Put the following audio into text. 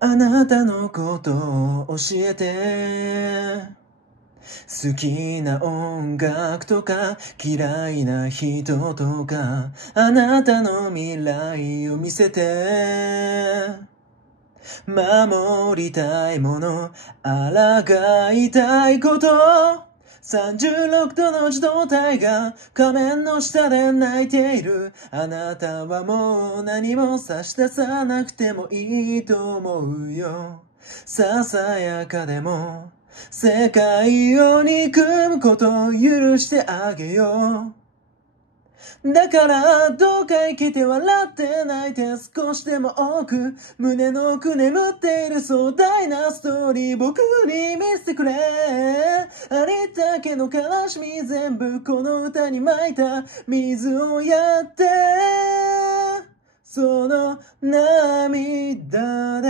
あなたのことを教えて。好きな音楽とか嫌いな人とか、あなたの未来を見せて。守りたいもの、抗いたいこと、36度の自動体が仮面の下で泣いている。あなたはもう何も差し出さなくてもいいと思うよ。ささやかでも世界を憎むことを許してあげよう。だからどうか生きて笑って泣いて、少しでも多く胸の奥眠っている壮大なストーリー僕に見せてくれ。ありったけの悲しみ全部この歌に撒いた水をやって、その涙で